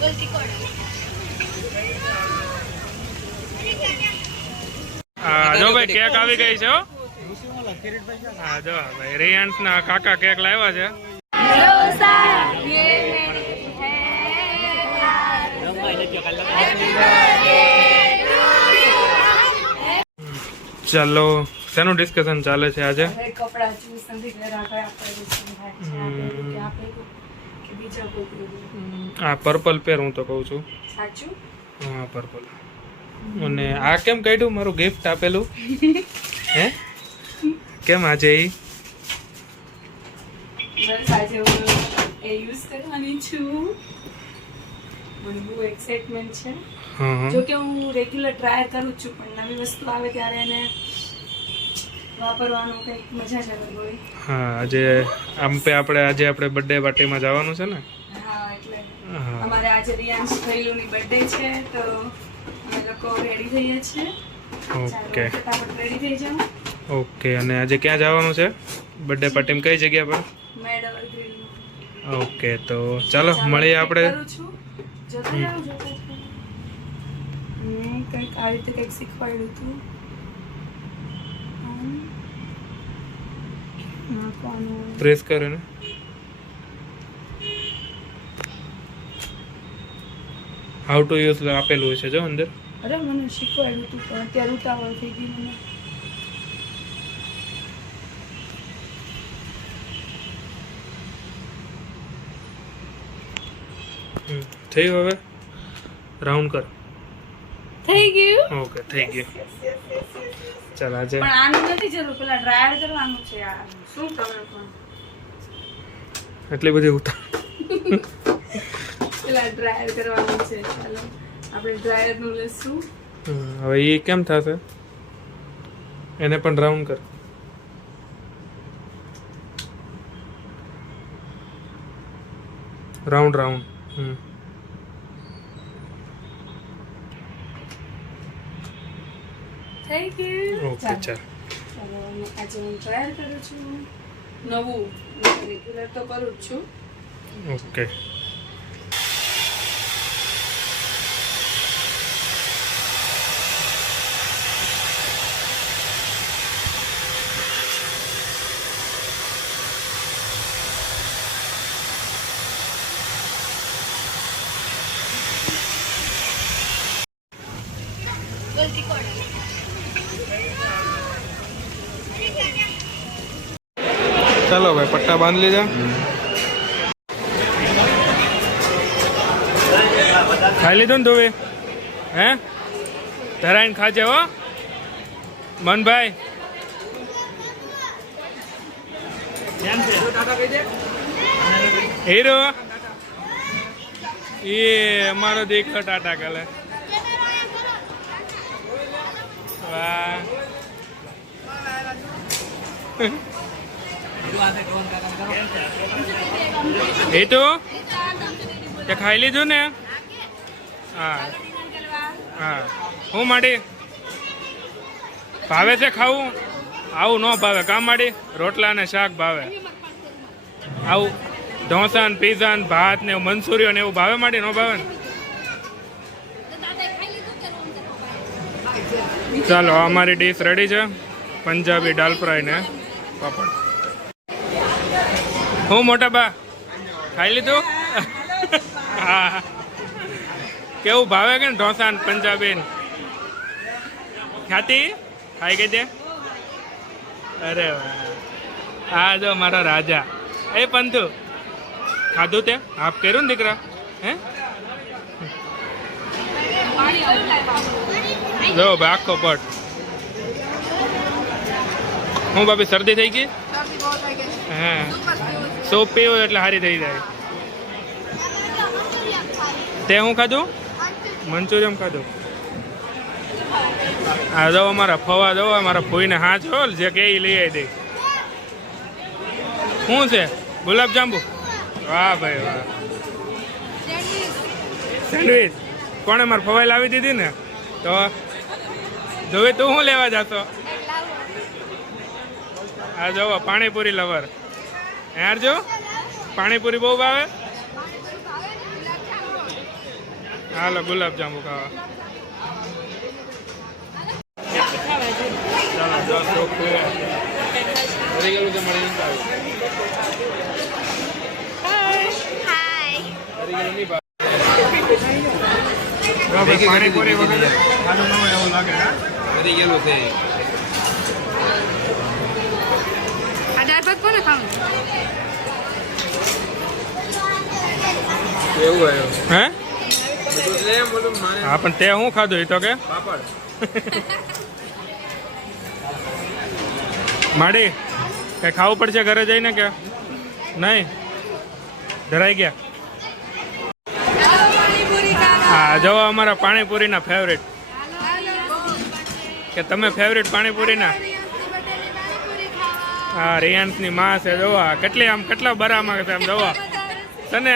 જો ભાઈ કેક આવી ગઈ છે. હા જો ભાઈ રિયાન્સ ના કાકા કેક લાવ્યા છે. ચાલો શેનું ડિસ્કશન ચાલે છે આજે? આ પર્પલ પેર હું તો કહું છું. હા પર્પલ. અને આ કેમ કાઢ્યું મારું ગિફ્ટ આપેલું? હે કેમ આજે યુઝ કરવાની છું. મને બહુ એક્સાઇટમેન્ટ છે. જો કે હું રેગ્યુલર ટ્રાય કરું છું પણ નવી વસ્તુ આવે ત્યારે એને વાપરવાનું કંઈક મજા જ અલગ હોય. હા આજે આપણે બર્થડે પાર્ટીમાં જવાનું છે ને? હા એટલે અમારે આજે રિયાન્સ ભૈલુની બર્થડે છે તો અમે લોકો રેડી થઈએ છીએ. ઓકે ફટાફટ રેડી થઈ જાઓ. ઓકે અને આજે ક્યાં જવાનું છે બર્થડે પાર્ટીમાં? કઈ જગ્યા પર? મેડવર ગ્રીલ. ઓકે તો ચાલો મળીએ આપણે. જોતા જાઓ. કંઈક આ રીતે કંઈક શીખવાડ્યું હતું. પ્રેસ કરે ને હાઉ ટુ યુઝ આપેલું છે જો અંદર. અરે મને શીખવાડ્યું હતું પણ અત્યારે ઉતાવળ થઈ ગઈ મને. થયું હવે રાઉન્ડ કર. થઈ ગયું. ઓકે થઈ ગયું. ચાલ આજે પણ આનું નથી જરૂર, પેલા ડ્રાયર કરવાનું છે. આ શું તમે પણ એટલી બધી ઉતાર પેલા ડ્રાયર કરવાનું છે. ચાલો આપણે ડ્રાયર નું લેશું. હવે એ કેમ થશે? એને પણ રાઉન્ડ કર. Round round. થઈ ગયું. ઓકે ચાલ. ચાલો આજે હું ડ્રાયર કરું છું. નવું રેગ્યુલર તો કરું જ છું. ઓકે ચાલો ભાઈ પટ્ટા બાંધી લીધા. ખાઈ લીધું ને તું? હે ધરાઈને ખાજે હો મનભાઈ. હીરો એ અમારો દીકરો ટાટા કરે. વાહ એ તો તે ખાઈ લીધું ને? હા હા. હું માડી ભાવે છે ખાવું? આવું ન ભાવે કામ માડી? રોટલા ને શાક ભાવે. આવું ઢોસા ને પીઝા ને ભાત ને મંચુરિયન એવું ભાવે માડી? ન ભાવે ને? ચાલો અમારી ડીશ રેડી છે. પંજાબી દાલ ફ્રાય ને પાપડ. હું મોટા બા ખાઈ લીધું? હા કેવું ભાવે કે ઢોસા ને પંજાબી ખ્યાતિ ખાઈ ગઈ દે? અરે વાહ આ જો મારો રાજા. એ પંથુ ખાધું તે? હાફ કર્યું ને દીકરા? હે જો ભાઈ આખો પટ. હું બાપી શરદી થઈ ગઈ? હા સૂપ પીવું એટલે સારી થઈ જાય. તે હું ખાધું? મંચુરિયન ખાધું. આ જો અમારા ફવા જો અમારા ફોઈને હા ચોલ જે કે લઈ આવી દે. શું છે? ગુલાબ જાંબુ? વાહ ભાઈ વાહ. સેન્ડવીચ કોણે મારે ફવાઈ લાવી દીધી ને? તો જોવે તું શું લેવા જતો? આ જોવો પાણીપુરી લવર. યાર જો પાણીપુરી બહુ ભાવે. હાલો ગુલાબજાંબુ ખાવા. ચાલો જો શોખ ખુલે. વળી ગયેલું છે મળી નહીં આવે. વળી ગયેલું નહીં ભાવે. પાણીપુરી વગર ખાધું ન હોય એવું લાગે. હા વળી ગયેલું છે. આ દાળ ભાત કોને ખાવું? એવું આવ્યું હે હા પણ તે શું ખાધું એ તો કે માડી કઈ ખાવું પડશે ઘરે જઈને કે નહીં ધરાઈ ગયા. હા જો અમારા પાણીપુરીના ફેવરેટ કે તમે ફેવરેટ પાણીપુરીના. હા રિયાન્સની માં છે જોવા કેટલી આમ કેટલા બરામાં છે આમ જોવા તને.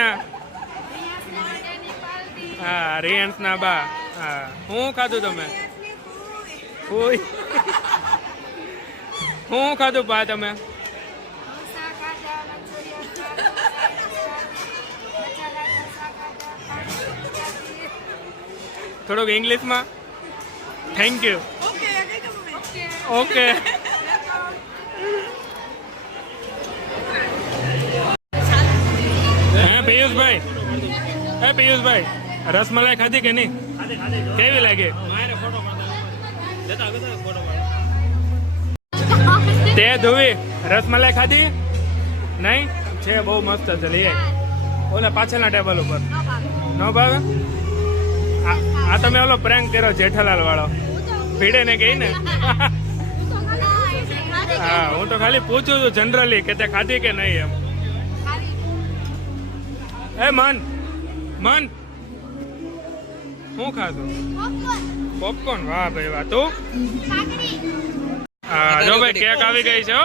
હા રિયાન્સના બા. હા શું ખાધું તમે? શું ખાધું બા તમે? થોડુંક ઇંગ્લિશમાં. Thank you. ઓકે હે પિયુષભાઈ હે પિયુષભાઈ રસમલાઈ ખાધી કે નહીં? કેવી લાગી? તે ધોવી રસમલાઈ ખાધી નહીં? છે બહુ મસ્ત છે લઈ ઓલા પાછળના ટેબલ ઉપર. ન ભાવે? આ તમે ઓલો પ્રેન્ક કર્યો જેઠાલાલ વાળો ભીડે ને ગઈ ને. હા હું તો ખાલી પૂછું છું જનરલી કે તે ખાધી કે નહીં એમ. એ મન શું ખાધું? પોપકોર્ન. વાહ ભાઈ વાહ. તું? હા જો ભાઈ કેક આવી ગઈ છે.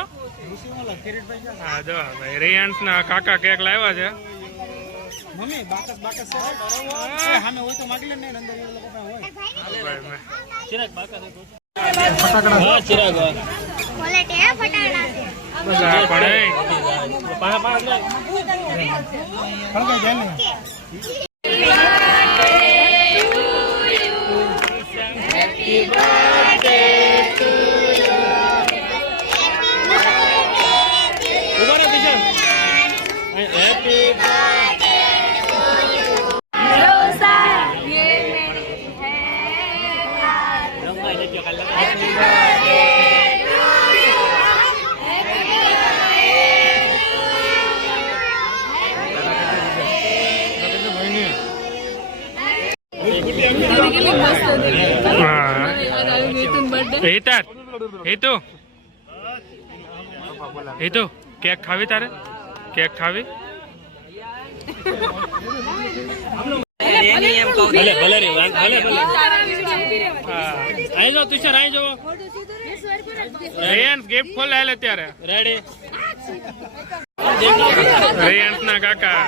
હા જો ભાઈ રિયાન્સ ના કાકા કેક લાવ્યા છે. મમ્મી બાકસ છે સામે હોય તો માગી લે ને અંદર એ લોકો પાસે હોય. ચિરાગ બાકસ હતો. ફટાકડા. હા ચિરાગ. બોલે તે ફટાકડા. બસ આ પણ હળગાઈ જાય ને. હેતુ કેક ખાવી તારે? કેક ખાવી? આઈ જાઓ તુષાર આઈ જાઓ. રેયાન્સ ગિફ્ટ ખોલાયેલ અત્યારે. રેડી? રેયાન્સ ના કાકા.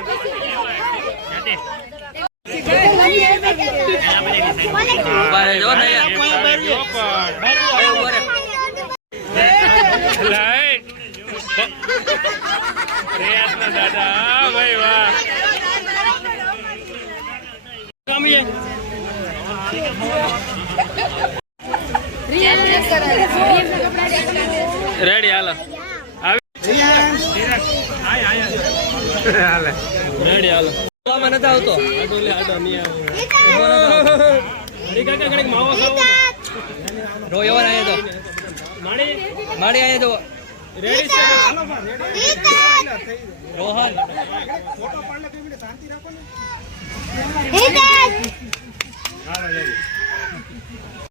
દાદા ભાઈ વાહ. રેડી હાલો હાલે રેડી હાલો. નથી આવતો માવો માડી આયા તો રેડી રોહન ફોટો પાડલે 2 મિનિટ શાંતિ રાખો ને.